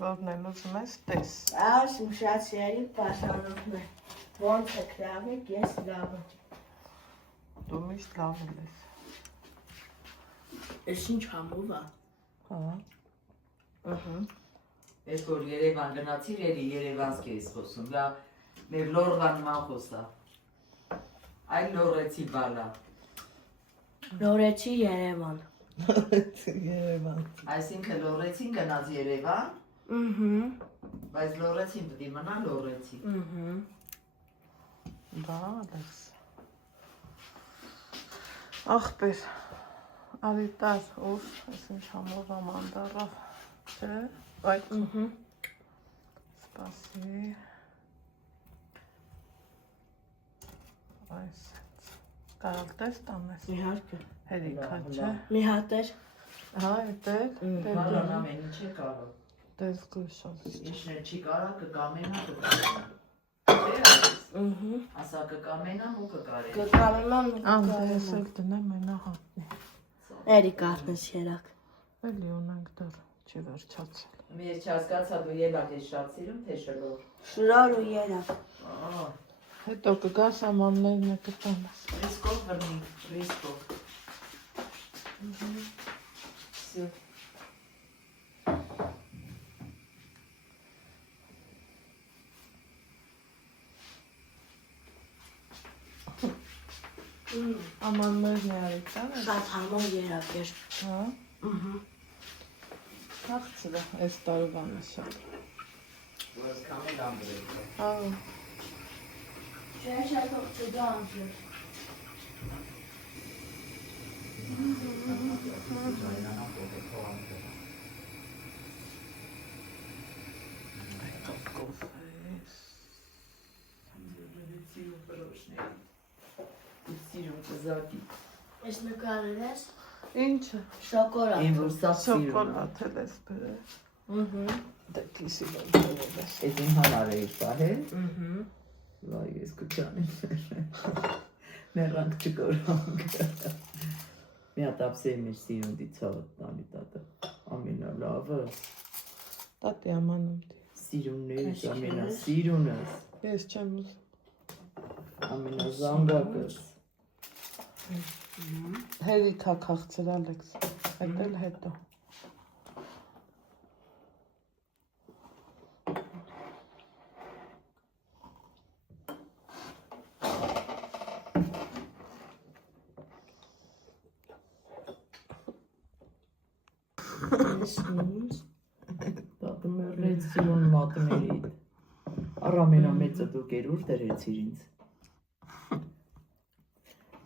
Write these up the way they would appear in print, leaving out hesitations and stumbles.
որն էլ ուզում ես տես։ Այս մշացիայի պաշարողն է, ոնց եք լավ եք, ես լավ եմ։ Դու միշտ լավ ես։ Ես ինչ համով է։ Հա։ Ես որ Երևան գնացիր, Երևանսկի ես խոսում, դա մեր լորղան մախոսա, այլ լորեցի բալա։ Լորեցի Երևան։ Երևան։ Այսինքն լորեցին գնաց Երևան, բայց լորեցին պտի մնա լորեցի։ Դա ալես։ Ախպեր, արիտար ուր, ես ինչ համով ամանդարավ, չէ, այդ սպասի, այս կարալ տես տանես, Իհարկե։ հերիքա չէ, Մի հատ էր։ հա, էտեր, Մարան ամեն ինչ է կարող, տես գույշով, ինչն էլ չի կարա կկամենա կկարենա։ Ասա կկամենամ ու կկարենա։ Կկամենամ անտես էլ դնեմ ենա հատնի, Էրի կարտնես երակ։ էլի ունենք դար, չի վերջացել։ Ես չհասկացա դու ելակ ես շատ սիրում, թե շլոր։ Շրոր ու երակ։ Հետո կգաս ամաններն է կտանես։ Ռիսկով վրնի, ռիսկով։ Սյո։ Ամաններն է արիտար է։ Շատ համով երակ էր։ Հա։ Հաղցր է, այս տարուվանը շատ։ Որս կամել ամբրել։ Հա։ Չէ, շատ օգտեդա անձր։ Կոֆես։ Սիրում կզատի։ Ես նկարել ես Ինչը։ շոկոլադ։ Են որ սա սիրում։ Շոկոլադ էլ ես բերել։ Դե կիսին եմ բերել ես։ Էս իմ համար էիր պահել։ Վայ, ես կուչանեմ։ Ներանք չկորանք։ Մի հատ ապսեի մեր սիրունդի ցավը տանի տատը։ Ամենալավը։ Տատի ամանում դի։ Սիրուններից ամենասիրունս։ Ես չեմ ուզում։ Ամենազանգակս։ Հերիքա քաղցր Ալեքս։ Այդ էլ հետո։ Տատը մեռեց սիրուն մատների։ Առամենամեծը դու կերուր դրեցիր ինձ։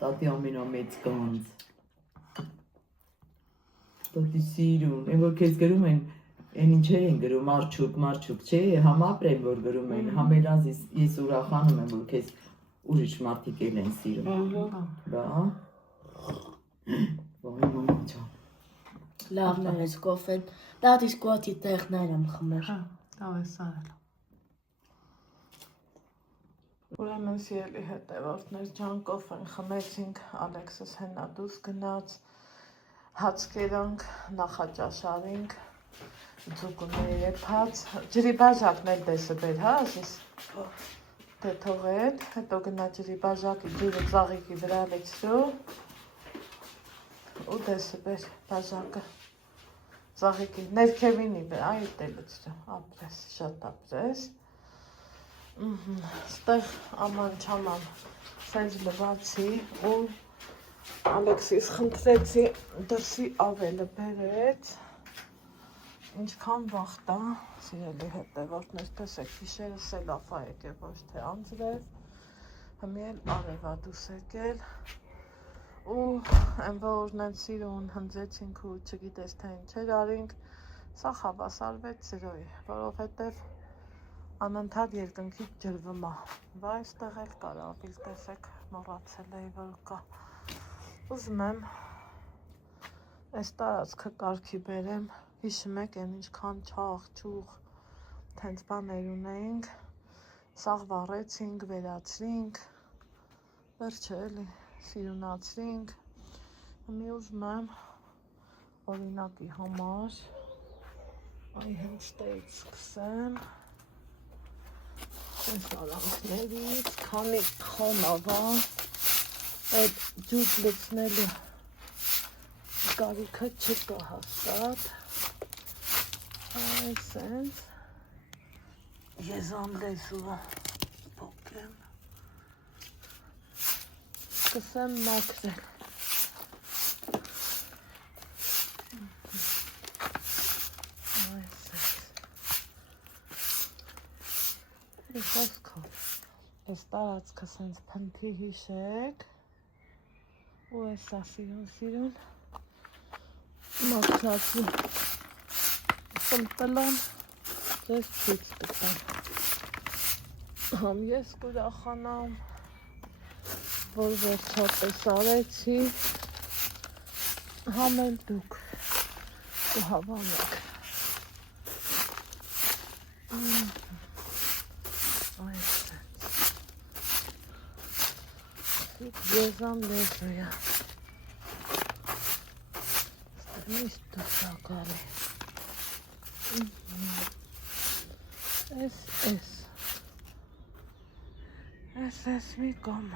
Տատի ամենամեծ կանց։ Տատի սիրուն, են որ կեզ գրում են, են ինչեր են գրում, մարչուկ, չէ, համապրեմ որ գրում են, համելանց ես ուրախանում եմ, որ կեզ ուրիշ մարդիկ էլ են սիրում։ Բա, վայ մամա ջան։ Լավն ես կոֆեն։ Դատիս կոտի տեղներ եմ խմեր։ Ավ ես արել։ Ուրեմն սիրելի հետևորդներ ջան կոֆեն խմեցինք, Ալեքսս հենա դուրս գնաց, հաց կերանք, նախաճաշարինք, ձուկուների եփած, ջրի բաժակն էլ դեսը բեր, հա, ասես։ Դե թողել, հետո գնա ջրի բաժակի ջուրը ծաղիկի վրա լեցրու, ու դեսը բեր բաժակը, ծաղիկի, ներքևինի վրա, այդ է լեցրու, ապրես, շատ ապրես։ Ստեղ աման չաման սենց լվացի ու Ալեքսիս խնդրեցի դրսի ավելը բերեց, ինչքան վաղտա, սիրելի հետևորդներ, տեսեք, հիշերս էլ افա եկել, ոչ թե անձրև, հմի էլ արևա դուս եկել, ու են որն են սիրուն հնձեցինք ու չգիտես թե ինչեր արինք, սա խավասարվեց զրոյի, որովհետև անընդհատ երկնքից ջրվում է, վայ այստեղ էլ կար ավիլ, տեսեք, մոռացել էի, որ կա, ուզում եմ այս տարածքը կարգի բերեմ, հիշում եք են ինչքան չաղ, չուղ, թենց բաներ ունեինք, սաղ վառեցինք, վերացրինք, վերջը էլի սիրունացրինք, մի ուզում եմ օրինակի համար, Այ հենց տեից սկսեմ այս արանքներից, քանի խոնավա այդ ջուր լցնելու կարիքը չկա հաստատ այս հենց եզան լեզուը փոքեմ սկսեմ մաքրել Խոսքով, այս տարածքը սենց փնթի հիշեք ու էսա սիրուն մաքրացի պլպլան ձեզ ցույց կտամ համ ես կուրախանամ որ վերջապես արեցի համ էլ դուք կհավանեք Եզան լեզուя. Միշտ դուսակալի. Էս մի կոմ.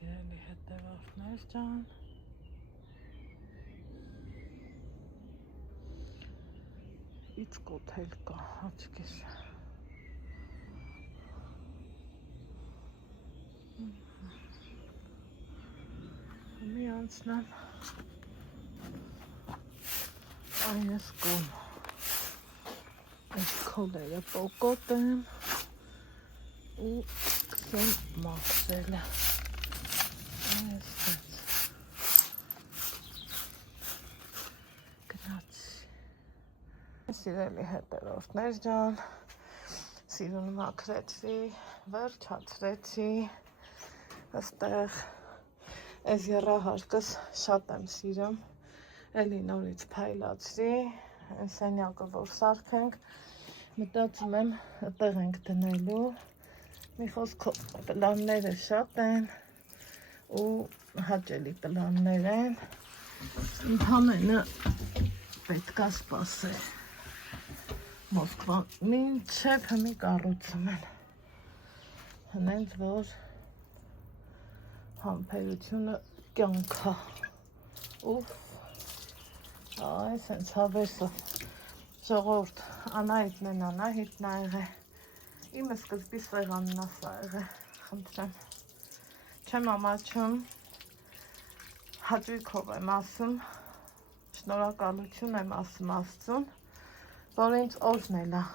Սիրելի հետևորդներ ջան. Իծ կոթել կա աչքիս. Մի անցնեմ այս կոմ այս քոլերը պոկոտեմ ու սկսեմ մաքրելը այսպես գնացի սիրելի հետևորդներ ջան սիրուն մաքրեցի վերջացրեցի այստեղ Այս եռահարկս շատ եմ սիրում, էլի նորից փայլացրի, սենյակը որ սարքենք, մտածում եմ այդտեղ ենք դնելու, մի խոսքով պլանները շատ են ու հաճելի պլաններ են, ընդհանրապես պետք է սպասել, Մոսկվան մինչև հմի կառուցում են, հենց որ համբերությունը կյանքա ուֆ այս հենց հավեսը ժողորդ Անահիտն ա եղե իմը սկզբի սեղանն ասա եղե խնդրեմ չեմ ամաչում հաճույքով եմ ասում շնորհակալություն եմ ասում Աստծուն որ ինձ օրհնել ա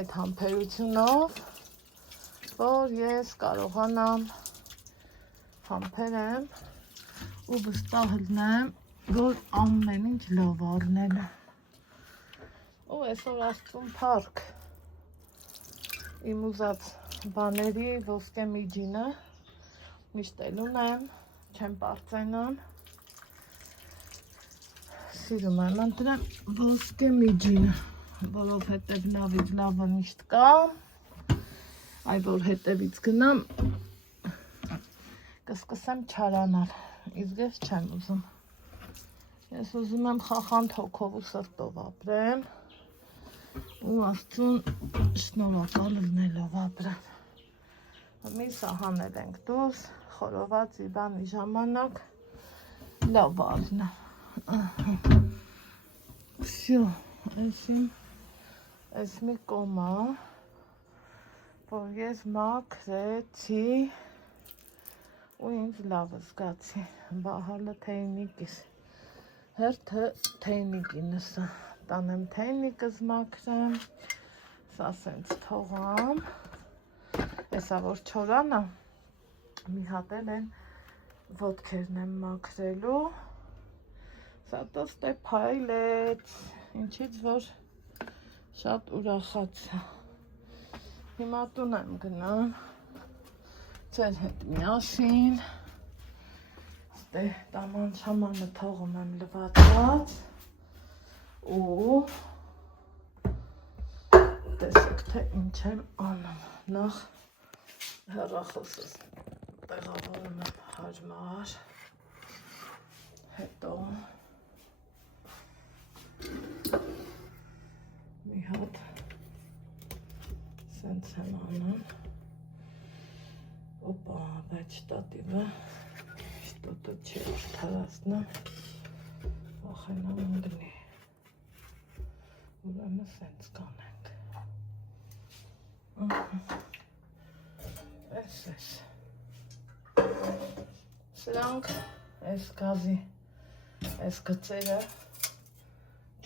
այդ համբերությունով որ ես կարողանամ համբերեմ ու վստահ լինեմ, որ ամեն ինչ լավ առնել ու այսօր Աստծուն փառք իմ ուզած բաների ոսկե միջինը միշտ էլ ունեմ, չեմ պարծենում սիրում եմ ընտրեմ ոսկե միջինը որովհետև լավից լավը միշտ կա այ որ հետևից գնամ կսկսեմ չարանալ, իսկ ես չեմ ուզում, ես ուզում եմ խախանդ հոգով ու սրտով ապրեմ ու Աստծուն շնորհակալ լինելով ապրեմ, մի սահանել ենք դուրս, խորոված իբանի ժամանակ, լավ առնեմ, վսյո, այս մի կոմա, որ ես մաքրեցի ու ինձ լավը զգացի, բահալը թեյնիկիս, հերթը թեյնիկինս, տանեմ թեյնիկս մաքրեմ, սա սենց թողամ, եսա որ չորանա, մի հատ էլ են ոտքերն եմ մաքրելու, սա տոստե փայլեց, ինչից որ շատ ուրախացա, հիմա տուն եմ գնամ, Ձեր հետ միասին, տաման շամանը թողում եմ լվացած ու տեսեք թե ինչ եմ անում, նախ հեռախոսս տեղավորում եմ հարմար, հետո Սենց եմ անում։ Օպա, բայց շտատիվը շտոտը չէ թարասնը վախենամ ընգնի։ Ուրեմն սենց կանենք։ Էս։ Սրանք այս գազի, այս գծերը,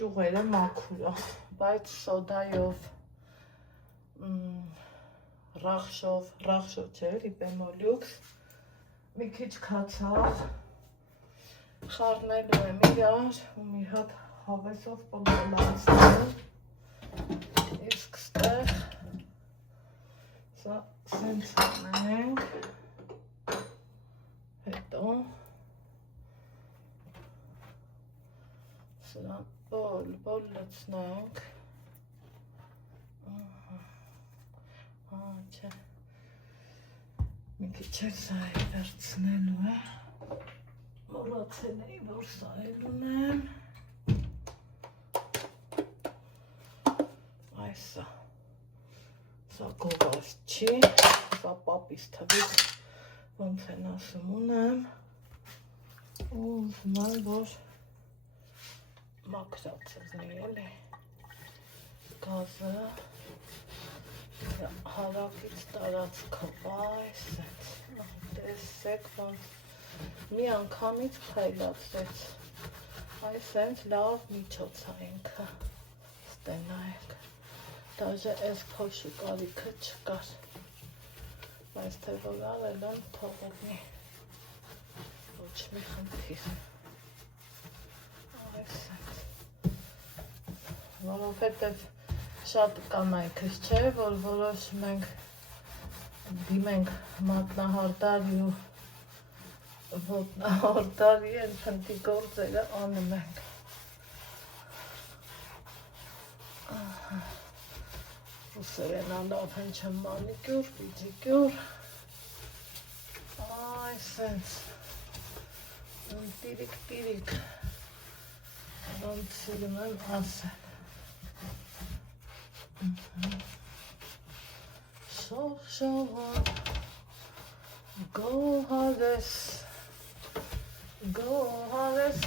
ճյուղերը մաքուր է, բայց սոդայով, ռախշով չէ, լիպեմոլյուքս, մի քիչ քացավ, խառնելու եմ իրար ու մի հատ հավեսով պլպլացնելու, իսկ ստեղ սա սենց անենք, հետո սրան բոլ լցնենք, չէ, մի քիչ էլ սա է վերցնելու է, մոռացել էի, որ սա էլ ունեմ, այսա, սա գովազ չի, սա պապիս թվից ոնց են ասում ունեմ, ու ուզում եմ, որ մաքրացնի էլի, գազը, հարակից տարածքով, այսենց, տեսեք, ոնց մի անգամից փայլացրեց, այսենց լավ միջոց է ինքը, ստենայեք, դաժե այս փոշի կարիքը չկար, բայց թե որ արել եմ թողնի, ոչ մի խնդիր, այսենց, որովհետև շատ կանայքս չէ, որ որոշում ենք դիմենք մատնահարդարի ու ոտնահարդարի են փնտի գործերը անում ենք։ Ուսերեն անդավ են չեմ մանիկյուր, պիջիկյուր, այսենց, տիրիկ, ոնց սիրում եմ ասել։ Շողշողան, գոհարես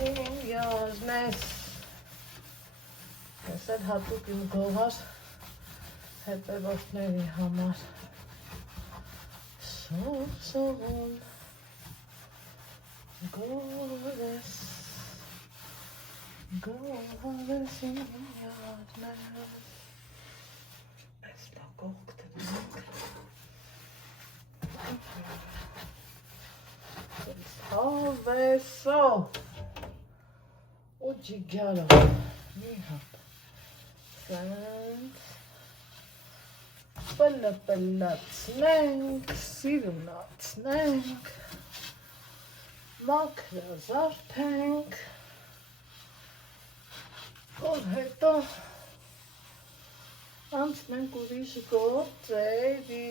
իմ յարմես, ես էլ հատուկ իմ գոհար հետևորդների համար, շողշողան, գոհարես իմ յարմես, այս լակող կտնենք, հավեսո ու ջիգյարը մի հատ սենց պլպլացնենք, սիրունացնենք, մաքրազարդենք, որ հետո անցնենք ուրիշ գործերի,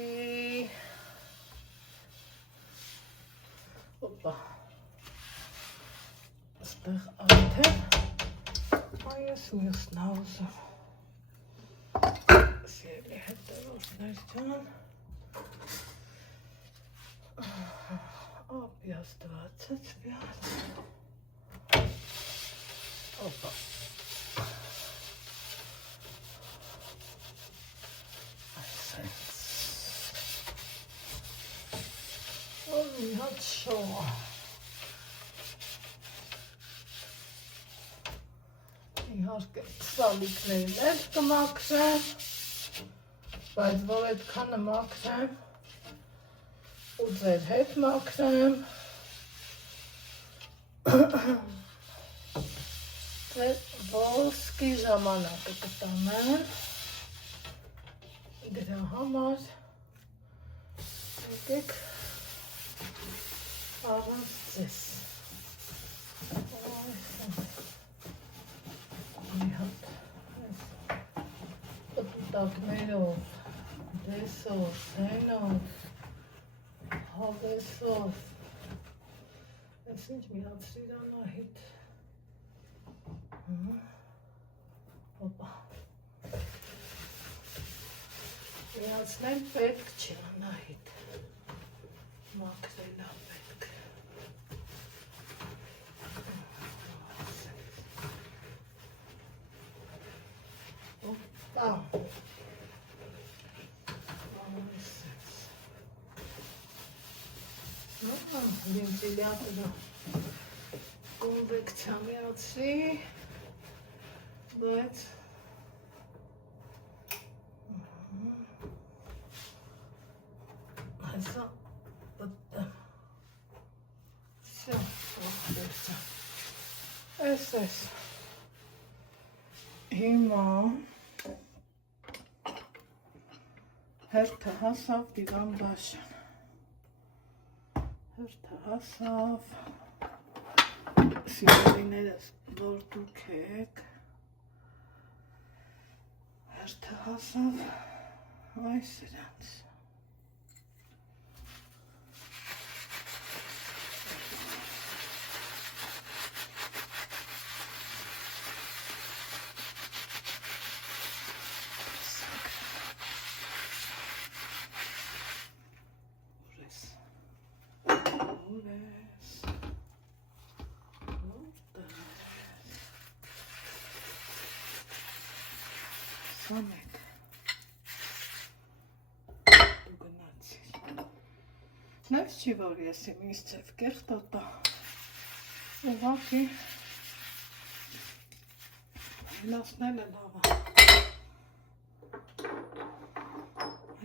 Օպա, ստեղ արդեն, այս մյուսն ուզում, սիրելի հետևորդներ ջան, ապյաստվածեց միած, օպա, այսենց, մի հատ շող, իհարկե սալիկներին էլ կմաքրեմ, բայց որ այդքանը մաքրեմ ու ձեր հետ մաքրեմ, ձեր ոսկի ժամանակը կտանեմ, դրա համար եկեք առանց ձեզ, մի հատ, պտուտակներով, դեսով, սենով, հավեսով, ես ինչ մի հատ սիրանահիտ, օպա, միացնել պետք չի, Անահիտ, մաքրելա պետք։ Օպա, վենտիլյատորը կոնվեկցիա միացրի, բայց այսա պատտեմ, վսյա, ողբերցա, ես, հիմա հերթը հասավ դիվան բաշան, հերթը հասավ, սիրելիներս, որ դուք եք, հերթը հասավ այս իրանց։ Սամեք, դու գնացիր, նայս չի, որ ես իմ իս ձև կեղտոտա, ուղղակի վիլասնելը լավա,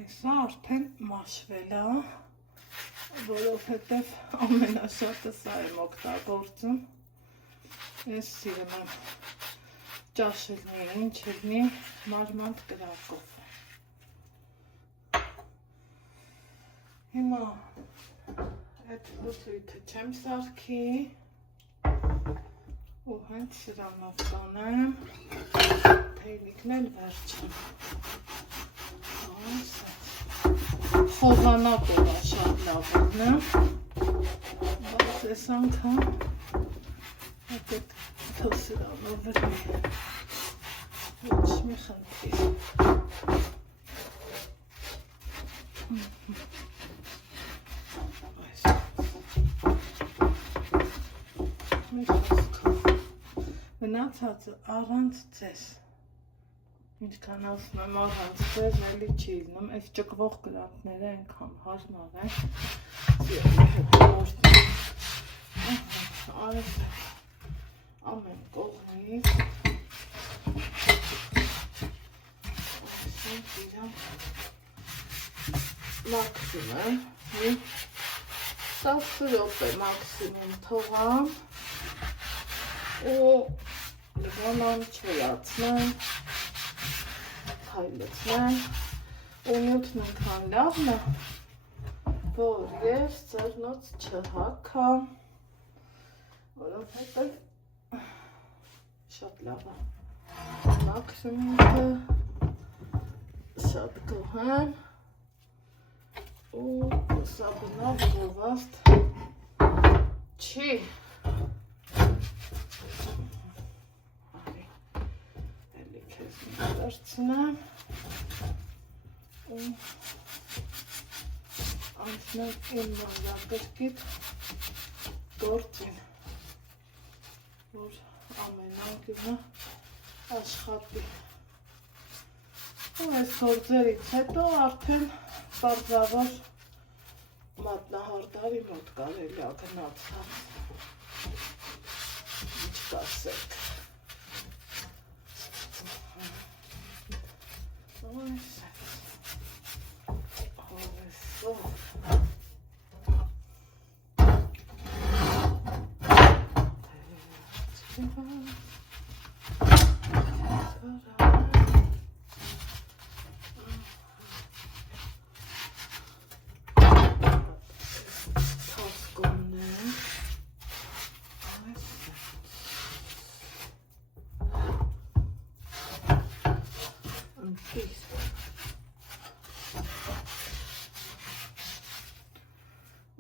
այսա արդեն մաշվել է, որովհետև ամենաշատը սա եմ օգտագործում, ես սիրում եմ ճաշելնի, ինչելնի, մարմանդ կրակով։ Հիմա այդ լուսույթը չեմ սարքի ու հենց սրանով կանեմ, թեյնիկն էլ վերջեմ։ Խոհանապով շատ լավն է, բայց ես անգամ այդ սրանով վրի։ Ոչ մի խնդիր։ Մի խոսքով։ Մնացածը առանց ձեզ։ Ինչքան ասում եմ առանց ձեզ, էլի չի լինում, այս ճկվող կրակները այնքան հարմար են։ Սիրելի հետևորդներ։ Արես ամեն կողմից։ Մաքսիմում, մի 10 րոպե մաքսիմում թողամ ու լիվանան չորացնեմ, քայլեցնեմ ու նյութն այնքան լավն է, որ ես ծերնոց չհագամ, որովհետև շատ լավ է, մաքսիմումը շատ գոհ ու սա բնավ գովաստ չի։ Արի, էլի քեզ վերցնեմ ու անցնեմ իմ մանրակրկիտ գործին, որ ամենագինը աշխատի։ Ու այս գործերից հետո արդեն պարզավոր մատնահարդարի մոտ կարելի է գնացալ, ինչ կասեք։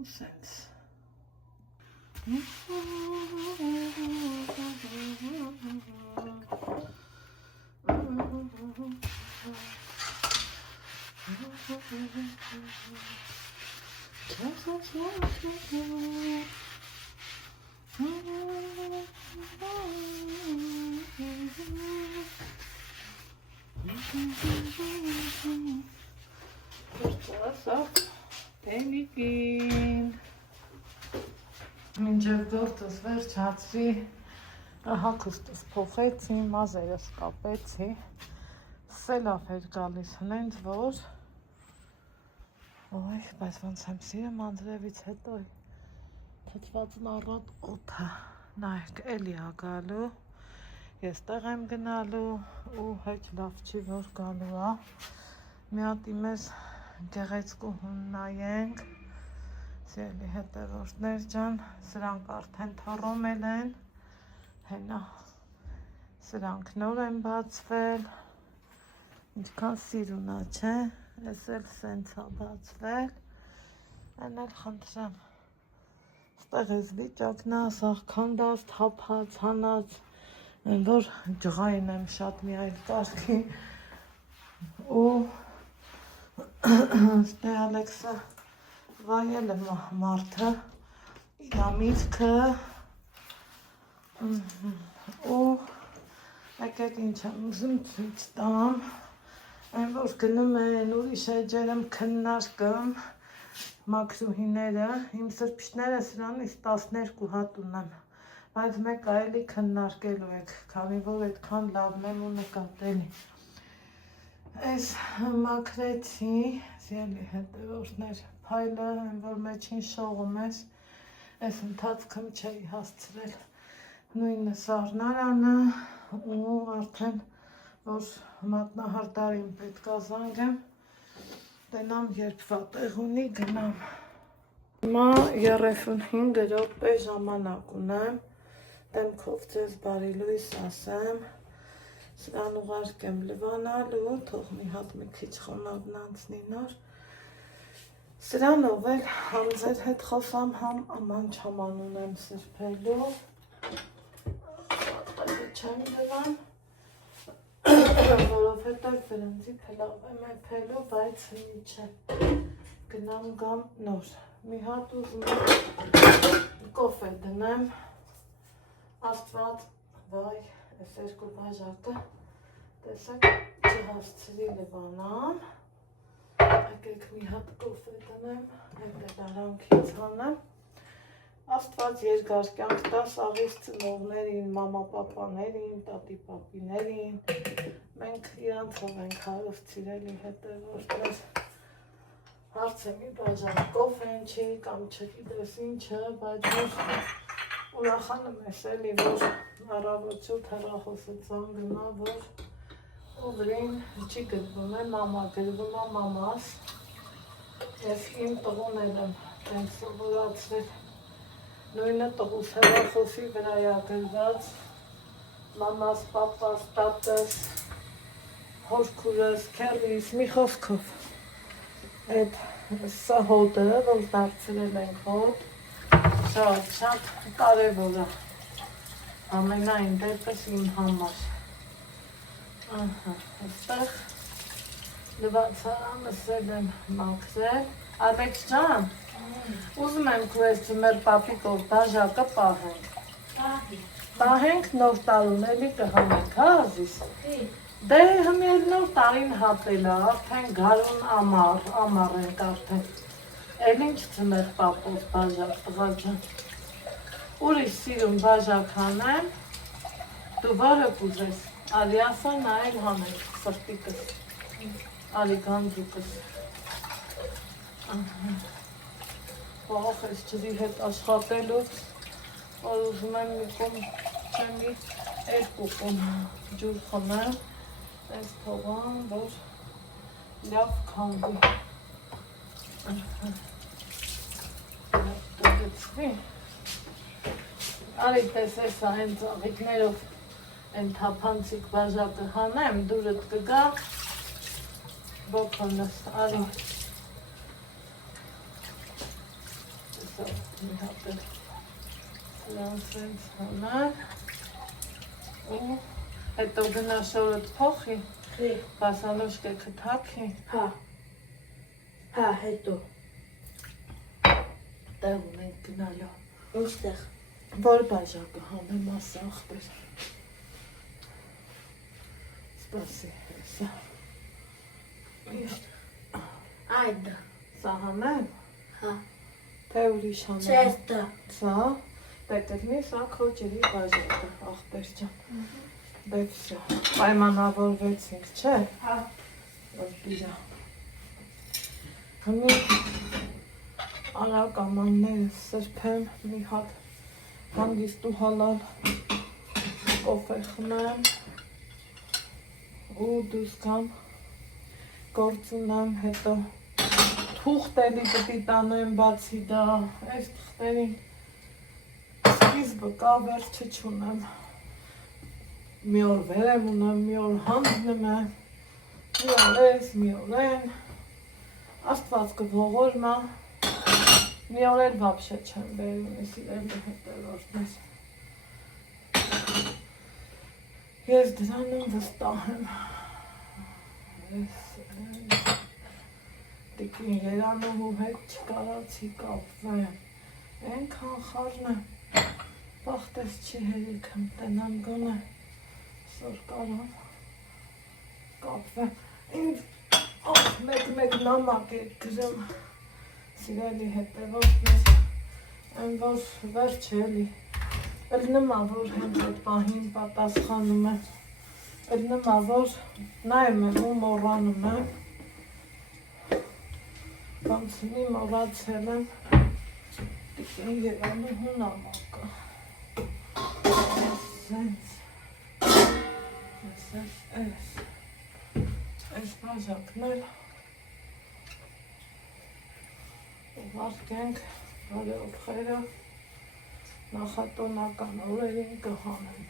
Sense. Տենիկին մինչև գործս վերջացրի, հագուստս փոխեցի, մազերս կապեցի, սելավ էր գալիս հենց որ ոյ, բայց ոնց եմ սիրում Անդրևից հետո թթվածն առատ օդը, նայք էլի ա գալու, ես տեղ եմ գնալու ու հեչ լավ չի որ գալու ա, մի հատ իմես գեղեցկու հուն նայենք, սիրելի հետևորդներ ջան, սրանք արդեն թռոմել են, հենա, սրանք նոր են բացվել, ինչքան սիրունա չէ, ես էլ սենց ա բացվել, են էլ խնդրեմ, ստեղ ես վիճակնա, սաղ քանդած, թափած, հանած, են որ ջղային եմ շատ մի այլ կարգի, ու ստեղ Ալեքսը վայել է մարդը, իրա միտքը, ու եկեք ինչ եմ ուզում ցույց տամ, այն որ գնում են ուրիշ էջերում քննարկում մաքրուհիները, իմ սրբիչները սրանից 12 հատ ունեմ, բայց մեկ այլի քննարկելու եք, քանի որ այդքան լավն եմ ու նկատելի։ Այս մաքրեցի, սիրելի հետևորդներ, փայլը, որ մեջին շողում ես, այս ընթացքում չէի հասցրել նույնը սառնարանը ու արդեն, որ մատնահարդարին պետք ա զանգեմ, տենամ երբ վատեղ ունի գնամ։ Հիմա 35 րոպե ժամանակ ունեմ, դեմքով ձեզ բարի լույս ասեմ, սրան ուղարկեմ լվանալու, թող մի հատ մի քիչ խոնավն անցնի նոր, սրանով էլ համ ձեր հետ խոսամ, համ աման չաման ունեմ սրբելու, չեմ լվան, որովհետև վրնձի փլավ եմ էփելու, բայց մի չէ, գնամ գամ նոր, մի հատ ուզում եմ կոֆե դնեմ, աստված, վայ, այս երկու բաժակը, տեսակ չհասցրի լվանամ, եկեք մի հատ կոֆե տնեմ, հետև արանքից հանեմ, աստված երկար կյանք տա սաղից ծնողներին, մամա-պապաներին, տատի-պապիներին, մենք իրանցով ենք հարուստ սիրելի հետևորդներ, հարց է մի բաժակ կոֆեն չի, կամ չգիտես ինչը, բայց որ ուրախանում ես էլի, որ առավոտյոտ հեռախոսը ծանգնա, որ ուղրին չի գրվում է մամա, գրվում է մամաս, ես իմ տղուն էլ եմ տենց սովորացրել, նույնը տղուս հեռախոսի վրա է գրված, մամաս, պապաս, տատս, հորքուրս, քեռիս, մի խոսքով, այդ սա հոտը, որ դարձրել ենք հոտ, շատ կարևոր է, ամենայն դեպս իմ համար, այստեղ լվացարանս էլ եմ մաքրել, Ալեքս ջան, ուզում եմ քո այս ձմեռ պապիկով բաժակը պահենք նոր տարուն էլի կհանենք, հա ազիս, դե հմել նոր տարին հատել է, արդեն գարուն ամար ենք արդեն, էլ ինչ ձմեռ պապով բաժակ տղա ջան, ուրիշ սիրուն բաժակ հանեմ, դու որը կուզես, արի ասա նա էլ հանենք սրտիկս, արի գանձուկս, բաղ ես ջրի հետ աշխատելուց, որ ուզում եմ մի կոմ չեմի երկու կոմ ջուր խմեմ, այս թողան, որ լավ քանդի, դգեցվի, արի տեսես այն ծաղիկներով են թափանցիկ բաժակը հանեմ, դուրդ կգա, բոքոնս, արի, մի հատ էլ սրան սենց հանար, ու հետո գնա շորդ փոխի, բասալոշկը կթափի, Հա, հետո։ Տեղ ունենք գնալու։ Ինչտեղ։ Որ բաժակը հանեմ ասա ախպեր։ Սպասի, սա։ Այդ։ Սա հանեմ։ Հա։ Թե ուրիշ հանեմ։ Չեստը։ Սա։ Պետքնի սա քո ջրի բաժակը, ախպեր ջան։ Բեքսա։ Պայմանավորվեցինք, չէ։ Հա։ Որ դիրա։ Հնի արագ ամանները սրբեմ, մի հատ հանգիստ ու հալալ կոֆե խմեմ ու դուրս գամ գործ ունեմ, հետո թուղթ էլի պիտի տանեմ, բացի դա, այս թղթերին սկիզբը կա, վերջը չունեմ, մի օր վեր եմ ունեմ, մի օր հանձնում եմ, մի օր ես, մի օր են, Աստված կողորմա, մի օր էլ վաբշե չեմ բերում, ես իրելի հետևորդներ։ Ես դրանում վստահ եմ։ Տիկին Երանուհու հետ չկարացի կապվեմ։ Ենքան խառն եմ, բախտես չի հերիք եմ տնամ գոնե, սոր կարամ կապվեմ։ Ինձ մեկ նամակ է գրում, սիրելի հետևորդներ, այն որ վերջ էլի, էլ նմա որ հենց այդ պահին պատասխանում եմ, էլ նմա որ նայում եմ ու մոռանում եմ, ոնց մի մոռացել եմ Տիկին Երանուհու նամակը, այս բաժակներ ուղարկենք բարեօրխերը նախատոնական օրերին կհանեն,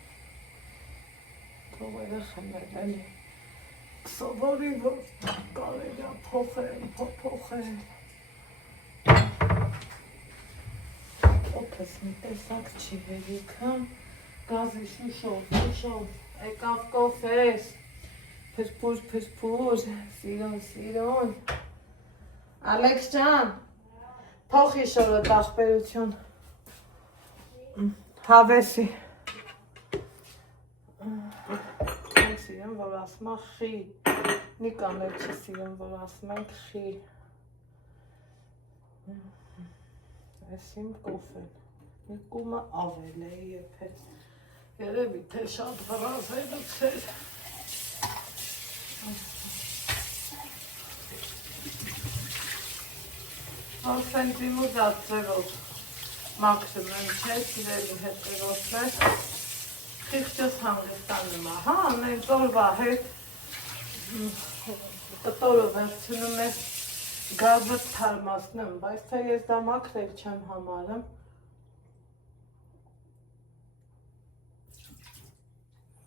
թող երեխաներ էլի սովորի, որ կարելի է փոխել, օգես մի տեսակ չի հերիքը, գազի շուշով, եկավ կոֆես, Փրփուր, սիրուն, Ալեքս ջան, փոխի շորը դախպերություն, հավեսի, եմ սիրեմ, որ ասում է խի, նիկան էլ չի սիրեմ, որ ասում ենք խի, այս իմ կոֆեն, նիկումը ավել է եփել, երևի թե շատ վրազ է լքել, որ սենտիմուզատ ձևով մաքրում եմ, չէ, սիրելի հետևորդներ, խիղճս հանգստանում է, հա, նենց օրվա հետ կտորը վերցնում է գազը թարմացնում, բայց թե ես դա մաքրել չեմ համարում,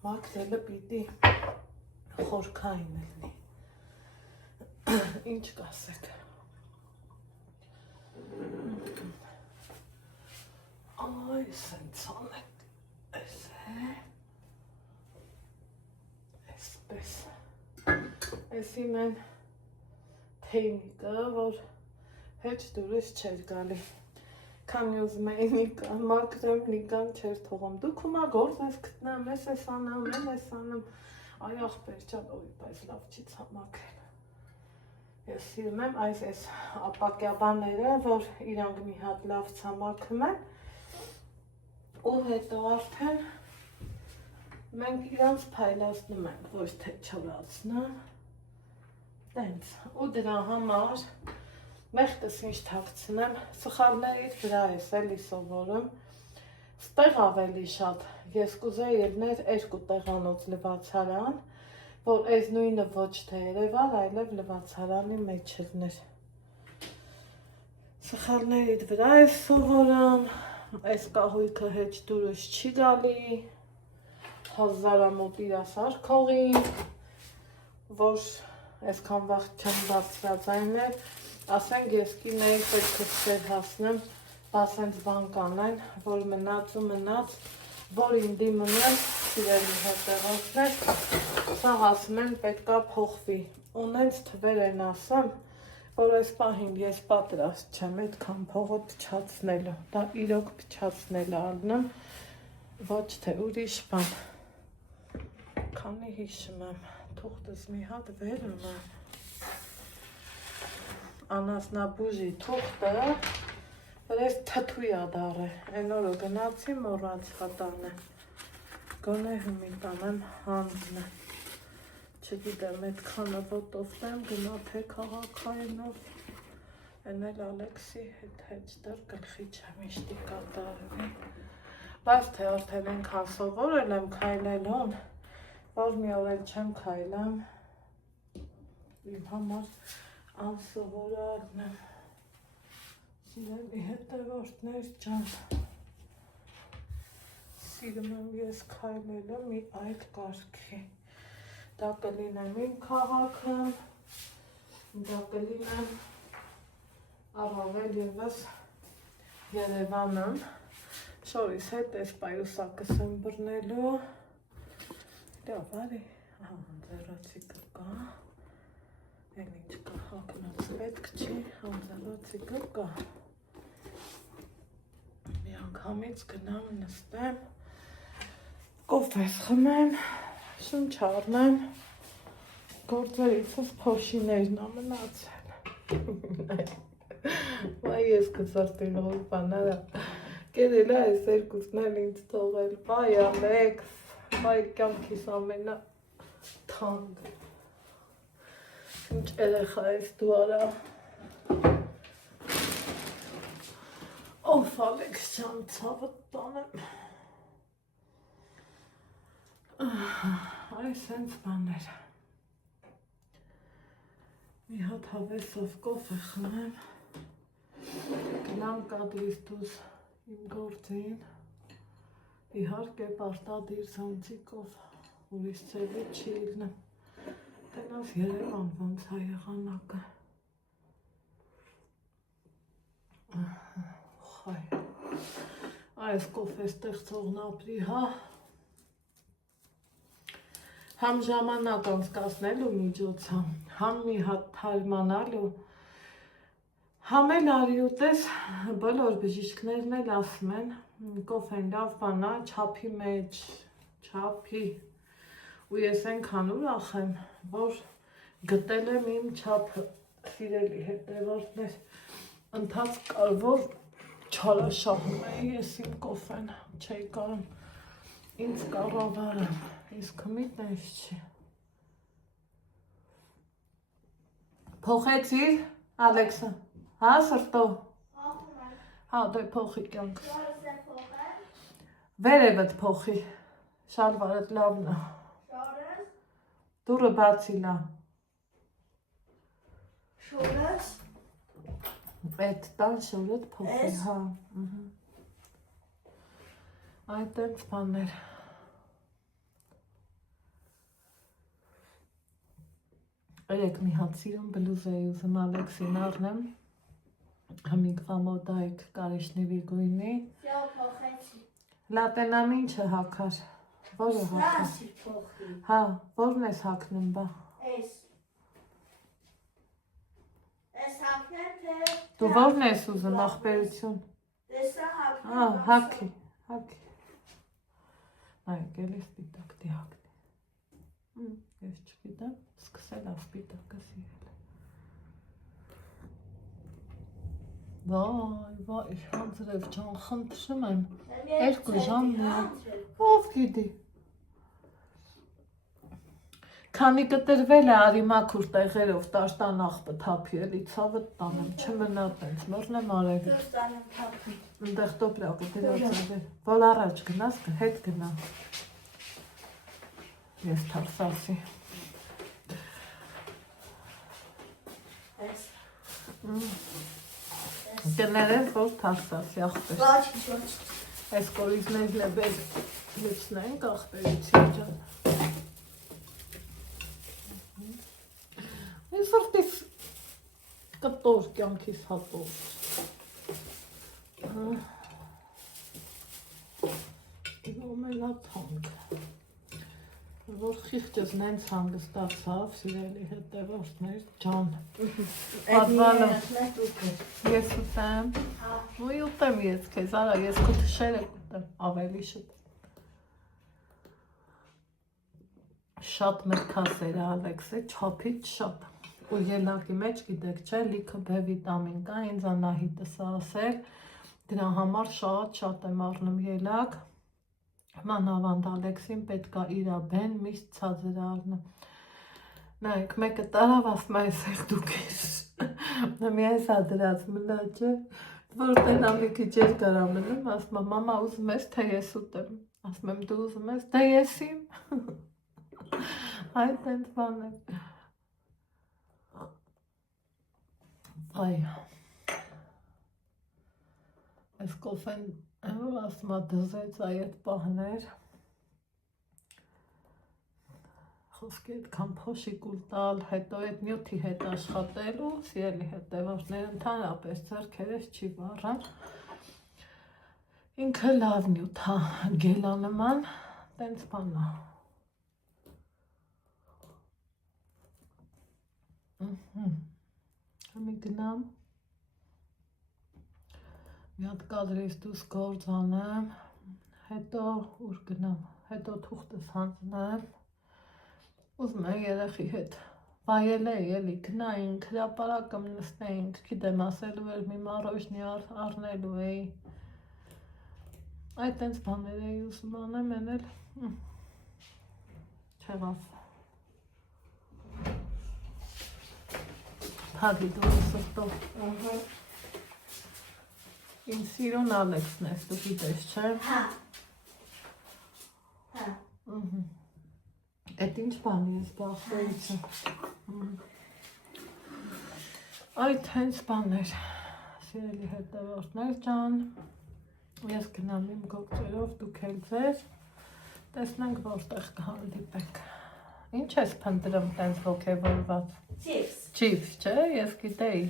մաքրելը պիտի խորքային լինի, ինչ կասեք, այ սենց անեք, ես է, այսպես, ես իմ են թեյնիկը, որ հեչ դուրս չեր գալի, քանի ուզում էի նիկան մաքրեմ, նիկան չեր թողում, դուք ումա գործ ես գտնեմ, ես անում, այ ախպեր չան, ոյ, բայց լավ չի ցամաքրել, ես սիրում եմ այս ապակյաբաները, որ իրանք մի հատ լավ ցամաքում են, ու հետո արդեն մենք իրանց փայլացնում ենք, ոչ թե չորացնում, տենց, ու դրա համար մեղտս ինչ թաքցնեմ, սխալներից վրա ես էլի սովորում, ստեղ ավելի շատ, ես կուզեի ելներ 2 տեղանոց լվացարան, որ այս նույնը ոչ թե Երևան, այլև լվացարանի մեջ ելներ, սխալներից վրա ես սովորում, այս կահույքը հեչ դուրս չի գալի, հազարամոտ իրասարքողին, որ այսքան վաղ չեմ բարձրած այններ, ասենք ես կինեի պետք է սեր հասնեմ, ասենց բան կանեն, որ մնաց ու մնաց, որ ինձ մնեմ, սիրելի հետևորդներ, սաղ ասում են պետքա փոխվի, ունենց թվեր են ասում, որ այս պահին ես պատրաստ չեմ այդքան փողը փչացնելու, դա իրոք փչացնել առնեմ, ոչ թե ուրիշ բան, քանի հիշում եմ, թուղթս մի հատ վերում եմ, անասնաբուժի թուղթը, որ ես թթույ ադար է, այն օրը գնացի մոռացա տանը, գոնե հումի տանեմ հանձնը, չգիտեմ այդքանը ոտովնեմ գնա թե քաղաքայինով, են էլ Ալեքսի հետ դեռ գլխի չեմ իշտի կատարվի, բայց թե արդեն ենքան սովորել եմ քայլելուն, որ մի օր էլ չեմ քայլեմ, իմ համար անսովորալն եմ, սիրելի հետևորդներ ջան, սիրում եմ ես քայլելը մի այլ կարգի, դա կլինեմ իմ քաղաքում, դա կլինեմ առավել ևս Երևանում, շորիս հետ ես պայուսակս եմ բռնելու, լավ արի, հանձեռացի կկա, են ինչ կա հակնոց պետք չի, հանձեռացի կկա, մի անգամից գնամ նստեմ, կոֆես խմեմ, շունչ առնեմ, գործերիցս փոշիներն ամնացել, վայ ես կսարտին հոր բանարա, կերել է այս երկուսն էլ ինձ թողել, վայ Ալեքս, վայ կյանքիս ամենա թանկ, ինչ երեխա ես դու արա, ով Ալեքս ջան ցավը տանեմ, այս հենց բաներ, մի հատ հավեսով կոֆե խմեմ, գնամ կադրից դուս իմ գործին, իհարկե պարտադիր զանցիկով, ուրիշ ծևի չի իլնեմ, տենաս Երևան ոնց ա եղանակը, խայ, այս կոֆե ստեղծողն ապրի, հա, համ ժամանակ անցկացնելու միջոցը, համ մի հատ թարմանալու, համ էլ արի ուտես, բոլոր բժիշկներն էլ ասում են, կոֆեն լավ բան ա, չափի մեջ, չափի, ու ես այնքան ուրախ եմ, որ գտել եմ իմ չափը, սիրելի հետևորդներ, ընթացք կար, որ չարաշահում էի ես իմ կոֆեն, չէի կարում, ինձ կառավարեմ, իսկ հմիտն էս չի։ Փոխեցիր, Ալեքսը, հա սրտո, հա դե փոխի կյանք, վերևդ փոխի, շալվարդ լավն է, դուրը բացի լա, շորս, այդ տան շորդ փոխի, հա, այդ ենք բաներ, երեք մի հատ սիրում բլուզ էի ուզում Ալեքսին առնեմ, հմիկվա մոդայք կարիշնիվի գույնի, լատենամ ինչը հակար, որը հակար, հա, որն ես հակնում բա, ես հակնեմ թե, դու որն ես ուզում ախպերություն, տեսա հակնեմ, հա, հակի, այք էլ ես պիտակ դի հակնի, ես չգիտեմ, սկսել ասպիտակը սիրել, վայ, հանձրև ճան, խնդրում եմ, երկու ժամն է, ով գիտի, քանի կտրվել է արի մաքուր տեղերով տաշտան աղբը թափի էլի ցավը տանեմ, չմնա տենց, մորնեմ արևի, ընդեղ տոպրակը դրած էր, որ առաջ գնաս, հետ գնա, ես թարսասի, կներև, որ թարսասի աղբեր, այս կորիզներն է բեր լիցնենք աղբերիցի ջան, ես որդիս կտոր կյանքիս հատոր, ամենաթանկ, որ խիղճս նենց հանգստացավ, սիրելի հետևորդներ, ջան։ Պատվալը։ Ես ուտեմ։ Ու ուտեմ ես քեզ, արա, ես քո թշերը կուտեմ, ավելի շուտ։ Շատ մտքասեր է Ալեքսը, չափից շատ։ Ու ելակի մեջ գիտեք, չէ, լիքը B վիտամին կա, ինձ Անահիտս ասել, դրա համար շատ եմ առնում ելակ։ Մանավանդ Ալեքսին պետք է իր բեն միշտ ցածր առնեմ։ Նայեք, մեկը տարավ ասում այս եղ դուք ես։ Նա մի այս ադրած մնաճը, որ տենա մի քիչ երկար ամենում, ասում եմ, մամա ուզում ես, թե ես ուտեմ։ Ասում եմ, դու ուզում ես, թե ես իմ։ Այդ տենց բան է։ Այ, այս կոֆեն ասում է դզեց այդ պահներ, խոսքի այդքան փոշիկ ուլ տալ, հետո այդ նյութի հետ աշխատելու, սիրելի հետևորդներ, ընդհանրապես ձեռքերս չի վառան, ինքը լավ նյութ է, գելանման, տենց բան է։ Մի գնամ, մի հատ կադրից դուս գործ անեմ, հետո ուր գնամ, հետո թուղթս հանձնեմ, ուզում եմ երեխի հետ վայել էլի, գնայինք, հրապարակը նստեինք, գիտեմ ասելու էր մի մարոժնի առնելու էի, այդ տենց բաներ էի ուզում անեմ, են էլ չեղավ։ Հագի դու սրտով։ Իմ սիրուն Ալեքսն ես, դու գիտես, չէ։ Էդ ինչ բան ես բախվելիցը։ Այդ հենց բաներ, սիրելի հետևորդներ ջան, ես գնամ իմ գործերով, դուք էլ ձեր, տեսնենք որտեղ կհանդիպենք։ Ինչ ես փնտրում տենց ոգևորված։ Չիփս, չէ, ես գիտեի,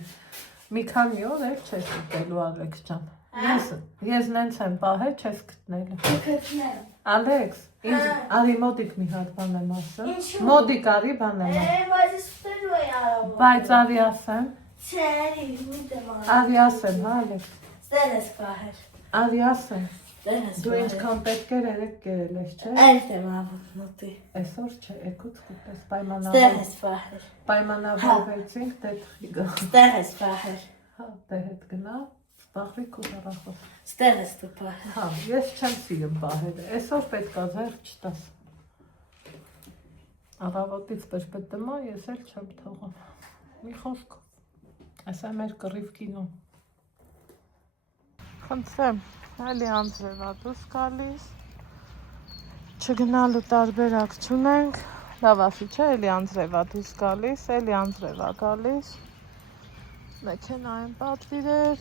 մի քանի օր էլ չես ուտելու Ալեքս ջան, ես նենց եմ պահել, չես գտնելու։ Ալեքս, ինձ արի մոդիկ մի հատ բան եմ ասում, մոդիկ արի բան եմ ասում, բայց արի ասեմ, արի ասեմ, հա Ալեքս, արի ասեմ, դու ինչքան պետք էր երեք կերել ես, չէ։ Այդ եմ ավոտի։ Այսօր չէ, եկուց կուտես Ստեղ ես պահել։ պայմանավորվեցինք տեթխի գա։ Ստեղ ես պահել։ Հա, տե հետ գնա, սպախվի քո հեռախոս։ Ստեղ ես դու պահել։ Հա, ես չեմ սիրում պահել, այսօր պետք է ձեռք չտաս։ Առավոտից պրպտում է, ես էլ չեմ թողում։ Մի խոսքով, այսա մեր կռիվ կինոն։ Խնդրեմ, այլի անձրև ա դուս գալիս, չգնալու տարբերակ չունենք, լավ ասի չէ, էլի անձրև ա դուս գալիս, էլի անձրև ա գալիս, մեքենա եմ պատվիրել,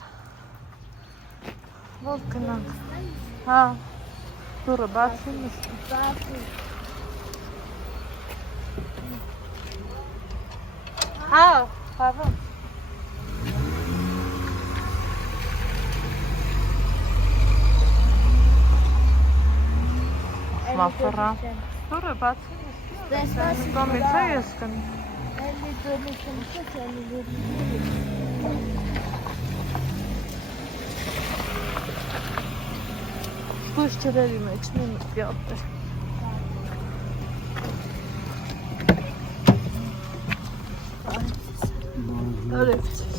ով գնանք, հա, դուրը բացի նստի, հա, հավը, Մապրա, դուրը բացի նստի, կոմից է ես կնի։ Բույս չրերի մեջ մի մտյատեր։ Արև չես։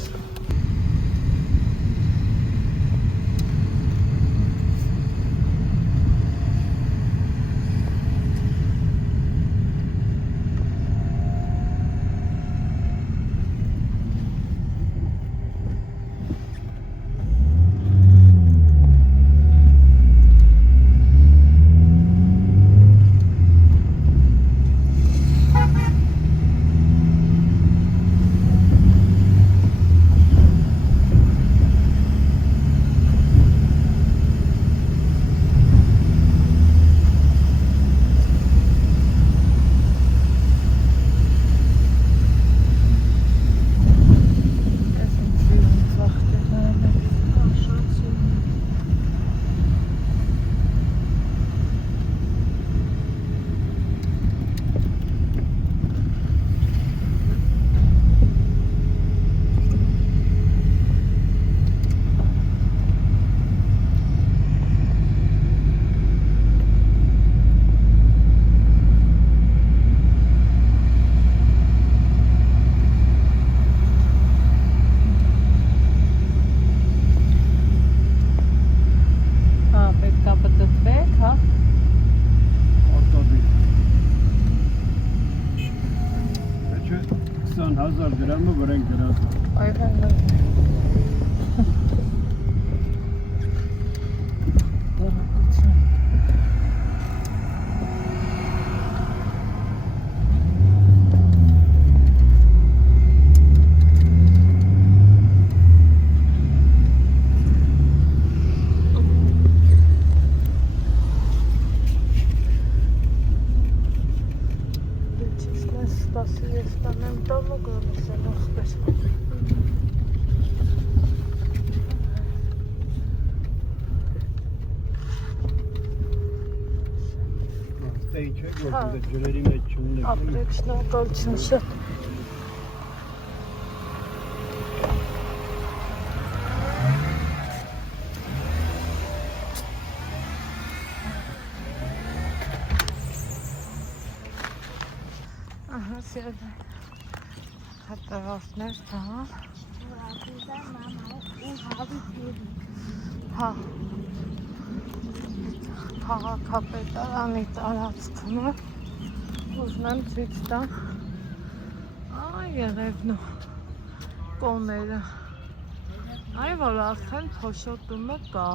20,000 դրամը վրան գրած։ Այդն Ստեյ չէ, որ ջրերի մեջ չունենք։ ապրեք, շնորհակալություն շատ։ Ահա, սիրելի հատավարտներ, հա։ Հա։ Քաղաքապետարանի տարածքն է, ուզնեմ ցույց տամ, Երևնու կոները, որ արդեն փոշոտումը կա,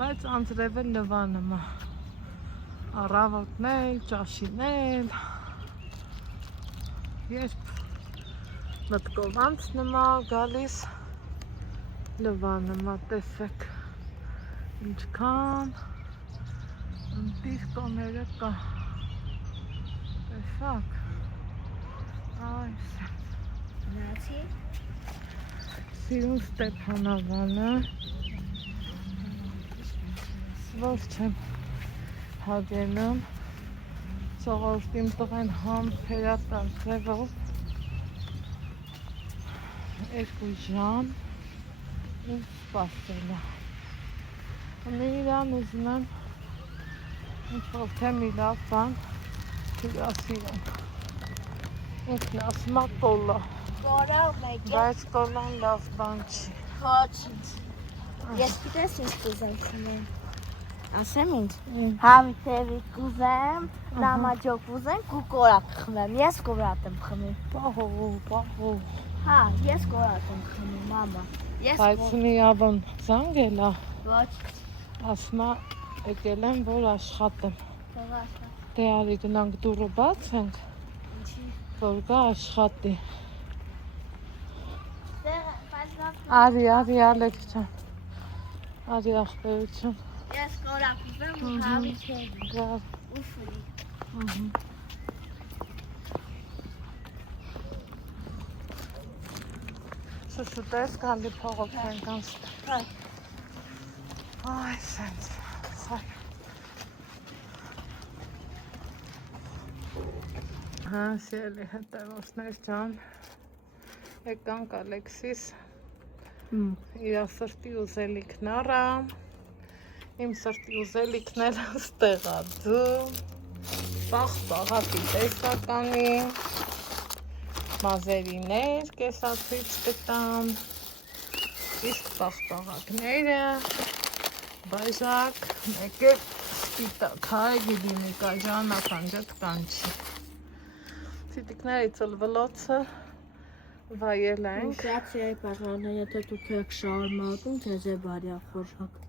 բայց անձրևը լվանում է, առավոտնել, ճաշինել, երբ մտքով անցնում է գալիս, լվանում է, տեսեք, ինչքան ընտիր կոները կա, տեսակ, այս Նացի։ Սիրուն Ստեփանավանը, որ չեմ հագենում, ժողովրդին տղեն համբերատար ձևով 2 ժամ ու սպասել է։ Մի իրան ուզում եմ ինչ-որ թե մի լավ բան հյուրասիրեմ։ Ինքն ասում է կոլա, Կորալ մեկ է։ բայց կոլան լավ բան չի։ Ոչինչ։ Ես գիտես ինչ կուզեմ խմեմ։ Ասեմ ինչ։ Ինչ։ Համիթևի կուզեմ, նամաջոկ կուզեմ ու կորակ խմեմ։ Ես կորակ եմ խմում։ Պահո։ Հա, ես կորակ եմ խմում, մամա։ Ես Բայց մի ավոն զանգել է, ոչ։ ասում է եկել եմ, որ աշխատեմ։ Թողաշա։ Դե արի գնանք դուռը բացենք, Ինչի։ որ գա աշխատի։ Դեռ բայց Արի Ալեքս ջան, արի ախպերություն։ ես կորակ ուզեմ ու համիթևի Գար։ ու ֆրի։ Շուշուտ ես գալի փողոք ենք անցնել։ Այ, սենց, սայ։ Հա, սիրելի հետևորդներ ջան, եկանք Ալեքսիս իր սրտի ուզելիքն առա, իմ սրտի ուզելիքն էլ ստեղ ա ձում, պաղպաղատի տեսականի, մազերիներ կեսացույց կտամ, իսկ պաղպաղակները, բաժակ, մեկ է սպիտակ, հայ գիլինի կաժան ականջատ կանչի։ Սիտիկների ծլվլոցը վայել ենք։ Շացիայի պարանը, եթե դուք եք շարմակում, թեզ է բարյա խոշակ։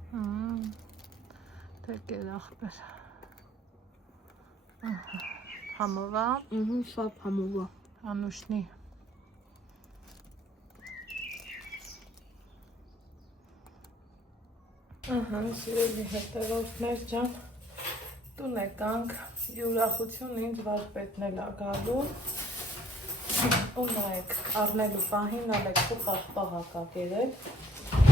Թեկեր ախպեր։ Համովա, Շապ համովա։ անուշնի։ Սիրելի հետևորդներ ջան, տուն եկանք, ուրախություն ինձ վարպետն էլ ա գալու, ու նայեք, առնելու պահին Ալեքսը պաղպաղակ ա կերել,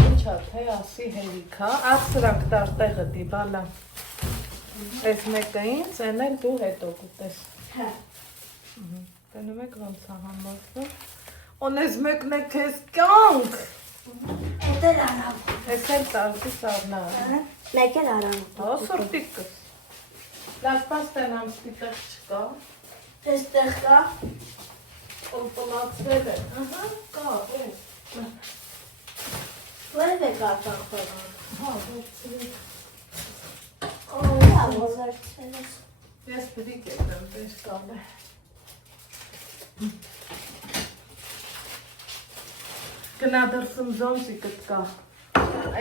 ինչա թե ասի հերիքա, ասրանք տարտեղը դիբալա, ես մեկը ինձ, են էլ դու հետո կուտես։ Տենում եք ոնց ա համարվում, օնես մեկն է կեզ կյանք, Էդ էլ արավ։ ես էլ տարկիս արնար։ Մեկ էլ արավ։ Հա, սուրտիկս։ Լավ պաստենամ ստիտեղ չկա, Այստեղ կա։ պոլպոլացվել է, կա, ես։ Որև է կարտան խորան։ Հա, վերցրեք։ Լավ, ոսարցել ես։ Ես պրիկ եկեմ, դեշ կալ է։ Գնա դրսում զոնցի կտկա։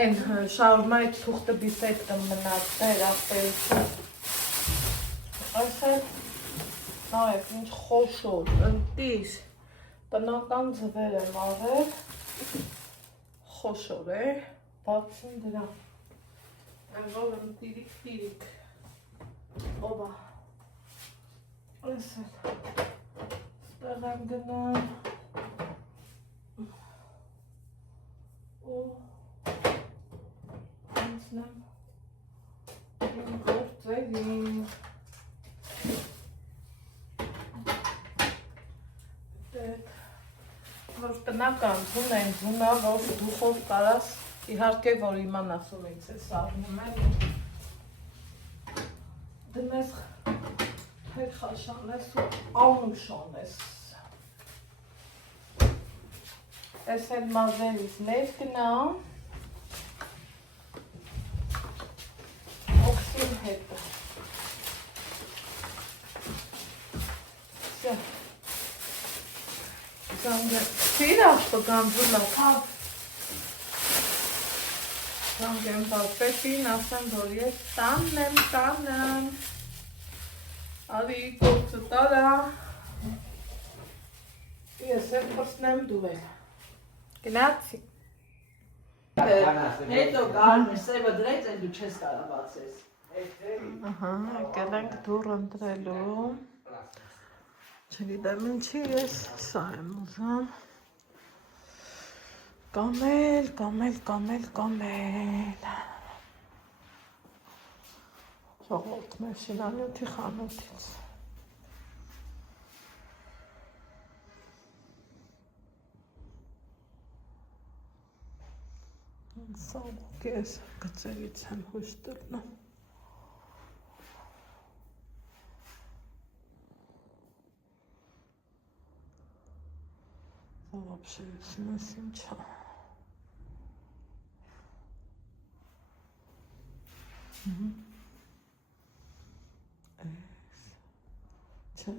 Այն շաուրմայի թուղթը բիսեկտը մնաց, հերախտերություն։ Այսել, նայեք, ինչ խոշոր, ընտիր, տնական ձվեր եմ արել, խոշոր է, բացին դրա, այն որ ընտիրիկ, ովա, այսել, ստեղ եմ գնան, ու անցնեմ իմ գործերին, որ տնական ձուն են ձունա, որ դուխով կարաս, իհարկե որ իմանաս որ ինձ է սաղնում է, դնես հերխաշան ես ու անուշան ես, ես էլ մազերից ներ գնամ, օքսին հետը, Սիրավ պգանձում է, Զանգեմ բապետին, ասեմ, որ ես տանեմ, արի գործը տարա, ես եմ պրսնեմ դուվել, գնացի։ Հետո գարմի սևը դրեց, են դու չես կարաբացես։ Եկել ենք դուր ընտրելու, չգիտեմ ինչի ես, սա եմ ուզում, կամել, ժողովուրդ մեր շինանյութի խանութից, սա ես գծերից եմ հույս տրնում, вообще смысл ничего. Че,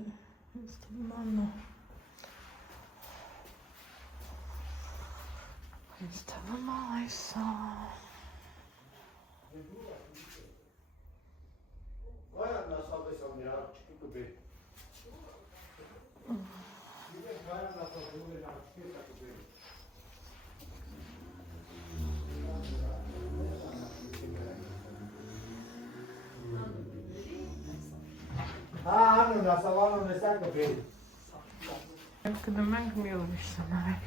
нормально. Это нормально. Գնում ենք մի ուրիշ սնարել,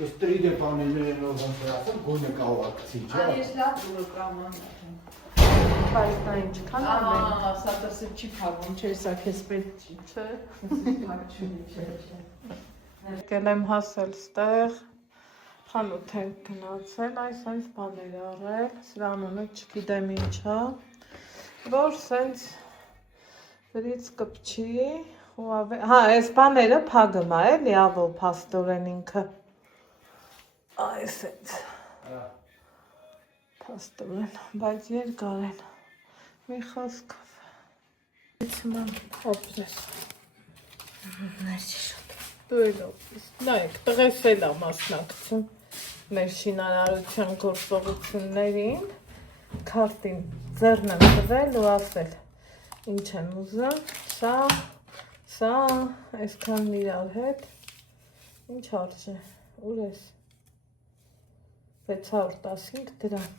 Ես տրիդը պանելներ են ողան սրասում, գույնը կավակցի, չէ։ Ես լավ դուրը կաման։ բայց դա ինչքան ամեն։ Սա տասը չի պագում, չէ, սա կեզ պետ չի։ Չէ։ Պագ չունի, չէ։ Եկել եմ հասել ստեղ, խանութ ենք գնացել, այս հենց բաներ արել, սրանունը չգիտեմ ինչա, որ սենց վրից կպչի, այս բաները պագում է, լիավո պաստորեն ինքը, այս հենց պաստորեն, բայց երկար են, մի խոսքով, իցման օպրես, դու էլ օպրես, նայեք, տղես էլ է մասնակցում մեր շինարարության գործողություններին, քարտին ձեռն եմ տվել ու ասել, ինչ եմ ուզում, սա, այսքան իրար հետ, ինչ արժե, ուր ես, 615 դրամ,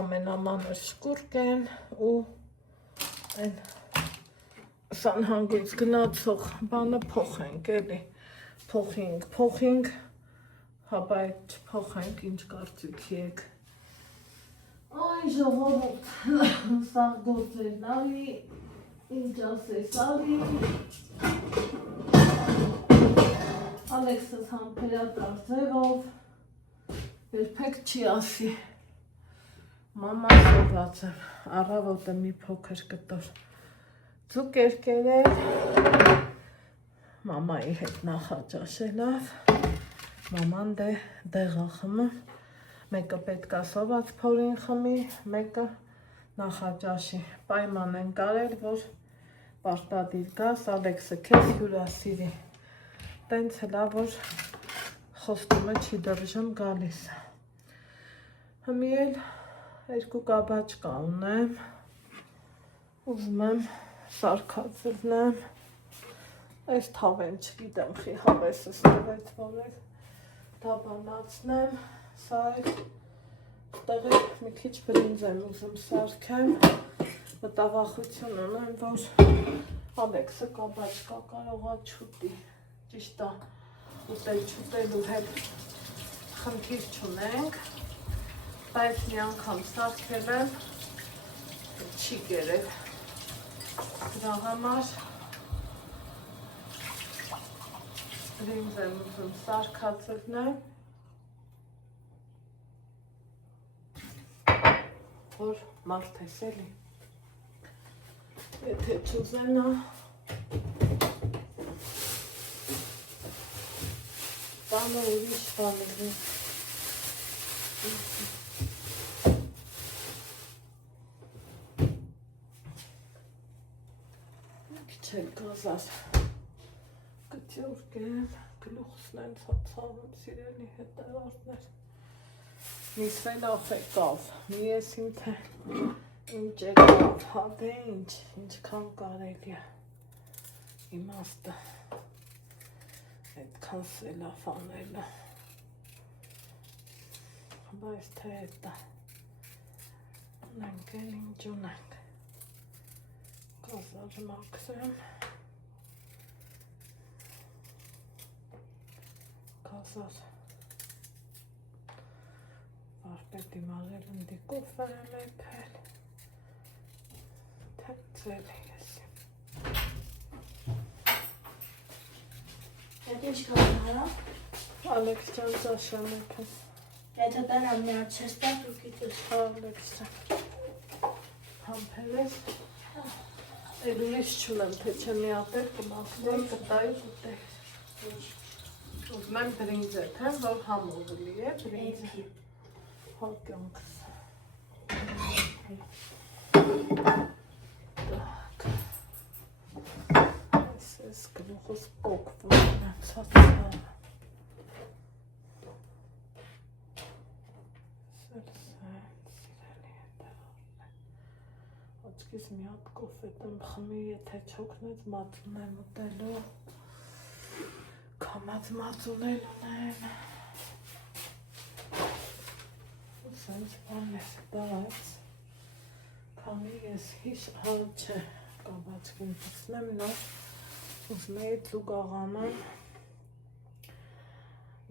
ամենամանր շկուրկ են ու այն սանհանգույց գնացող բանը փոխենք, էլի, փոխենք, հապա այդ չփոխենք, ինչ կարծիքի եք, այ ժողովուրդ, սաղ գործերն արի, ինչ ասես արի, Ալեքսս համբերատար ձևով, երբեք չի ասի, մամա սոված եմ, առավոտը մի փոքր կտոր ձուկ էր կերել, մամայի հետ նախաճաշելով, մաման դեղա խմում, մեկը պետքա սոված փորին խմի, մեկը նախաճաշի, պայման են կարել, որ պարտադիր գաս, Ալեքսը քեզ հյուրասիրի, տենց էլ է, որ խոստումը չի դրժում գալիս։ Հիմի էլ 2 կաբաչկա ունեմ, ուզում եմ սարքածելնեմ, այս թավեն չգիտեմ խի հավեսս տվեց, որ էլ դաբանացնեմ, սա էլ տեղի մի քիչ բրինձ եմ ուզում սարքեմ, մտավախություն ունեմ, որ Ալեքսը կաբաչկա կարողա չուտի, ճիշտ է, ուտելու հետ խնդիր չունենք, բայց մի անգամ սարքել եմ, չի կերել, դրա համար բրինձ եմ ուզում սարքածելնեմ, որ մարդ ես էլի, եթե չուզենա, բանը ուրիշ բանելի, չել գազար, կտյուր կեմ, գլուխսն են ցածավում, սիրելի հետևորդներ, նիսվել ախ եկավ, մի ես իմ թե ինչ եկավ, հատե ինչքան կարելի է, իմաստը, այդքան սելաֆանելը, բայց թե հետա, ունենք էլ ինչ ունենք, Կազար մաքսեմ, կազար, վարպետի մաղել ընդի կոֆեր եմ էպել, թեղցել եսի։ Այդ ինչ կազան հարա? Ալեքս ճան ծաշան էպել։ Եթե տան ամնյար չես տա, դու գիտես։ Ալեքս ճան։ Համպել ես։ Էլ ուրիշ չունեմ, թե չեմ միատեր կմաքնեմ, կտայի ուտել։ Ուզում եմ բրինձ եթեմ, որ համովլի է բրինձ։ Հակյանքս։ Այս գլուխս պոկվում եմ ցածա։ Աչքիս մի հատ կոֆետ եմ խմի, եթե չօգնեց մածուն եմ ուտելու, կամած մածունել ունեմ, ու սենց բան ես, բայց, քանի ես հիշ հալ չէ, կաբաչկին պսնեմ նոր, ուզում էի ծուկ աղանեմ,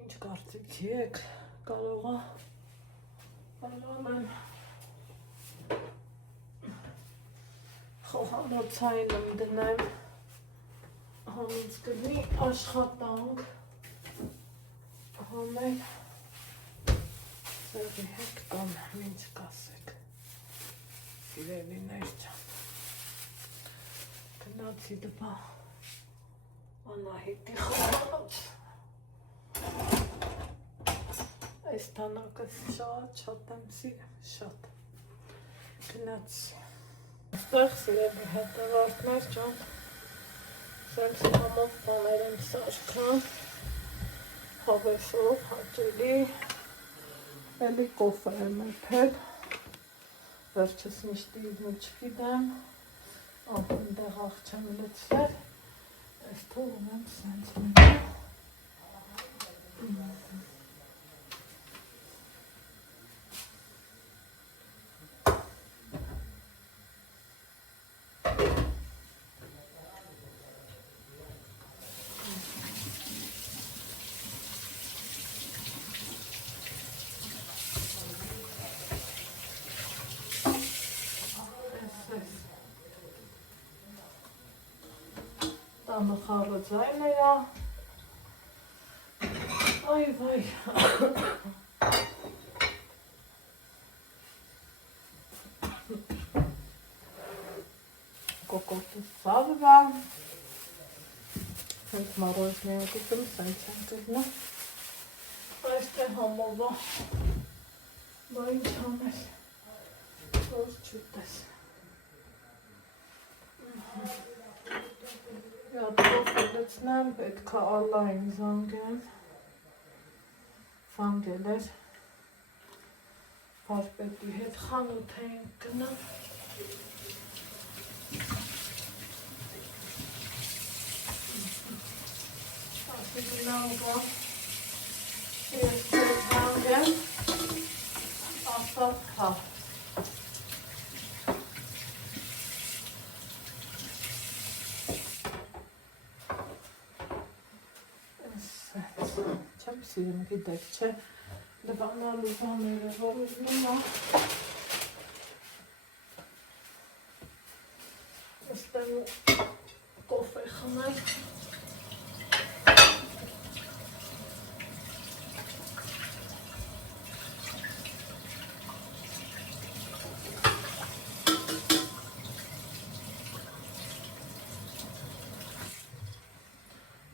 ինչ կարծիք եք, կարողա անեմ, խոհանոցային եմ դնեմ, համից կդնի աշխատանք, համել, սեղի հետ կամ ինչ կասեք, սիրելիներ ճան, գնացի դպա Անահիտի խոհանոց, այս տանակը շատ եմ սիրեմ, շատ, գնացի, Ստեղ սիրելի հետևորդներ ճան, սենց համով բաներ եմ սարքան, հավեսով, հաճելի, էլի կոֆեր եմ էպել, վերջս միշտի իզմ չգիտեմ, այնտեղ աղ չեմ լծվել, այս թողում եմ սենց մենը, Տանը խառը ձայն էրա, այ վայ, կոկորդս ծավվա, հենց մարոժնյակիտում սենց են կրնա, այստե համովա, բա ինչ համես, որ չուտես, Յատկով վերջնեմ, պետք է Ալլային զանգեմ։ Զանգել էր։ Վարպետի հետ խանութ էինք գնալ։ Ասի գնամ գա։ Ես զանգեմ։ Ասավ հա։ Չեմ սիրում, գիտեք, չէ, լվանալու բաները, որ ուզնում է, ստեմ կոֆե խմել,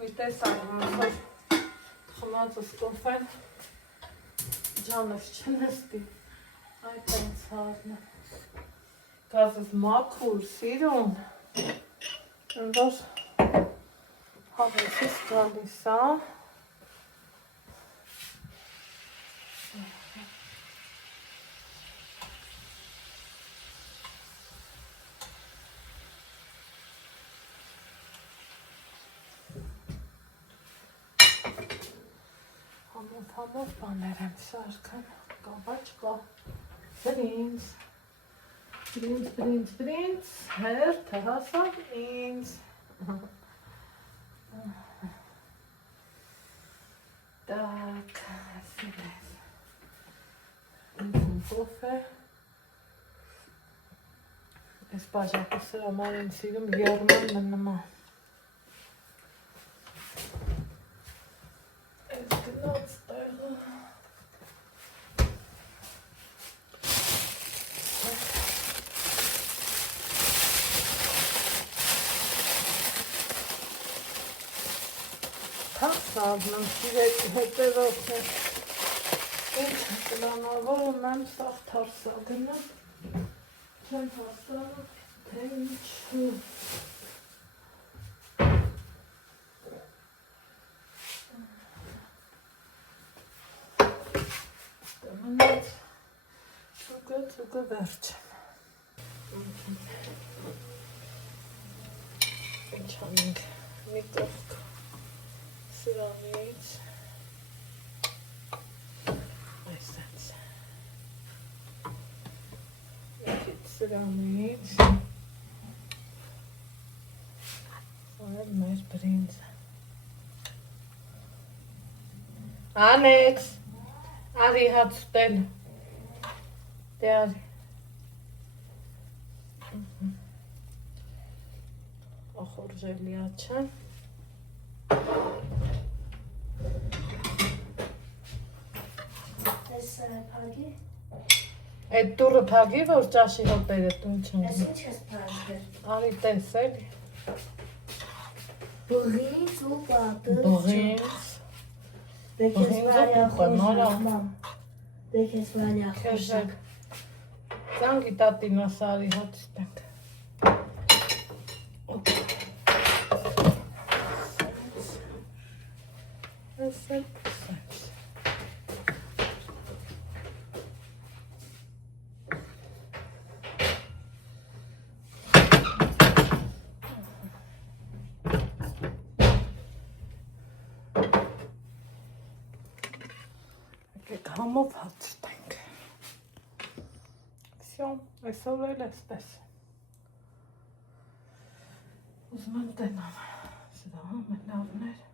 մի տեսակ ոնցոր խմածս կոֆեն ջանս չնստի, այդ այնց հարն է, գազս մաքուր, սիրուն, որ հավեսիս գալիս է, Համով բաներ եմ սարքան, կաբաչ կա, բրինձ, հերթը հասավ ինձ, տակ, սիրես, ինձ կոֆե, ես բաժակը սրամար եմ սիրում, եղման մննմա, ես գնաց տեղը, Սազնեմ, սիրեք հետևորդներ, ինչ պլանավորում եմ սաղ թարսա գնամ, չեմ հասանում, թե ինչու։ Մնաց ծուգը վերջ եմ։ Ինչ անենք, մի կողք սրանից, այսենց, եկիտ սրանից, սարել մեր բրինձը։ Անեքս, արի հաց ուտել, դե արի։ Ախորժելիա չէ։ Փագի։ Այդ դուրը փագի, որ ճաշի հոտերը տուն չունի։ Ես ինչ ես փագել։ Արի տես էլի։ Բղինձ ու պատը։ Բղինձ։ Դեք ես վարյա խոժը։ Դեք ես վարյա խոժը։ Քեժեք։ Ծանգի տատինոս արի հաց տենք։ Այսպես։ Համով հաց տենք։ Всё, այսօր էլ էսպես։ Ուզում եմ տենամ, սրա լավներ։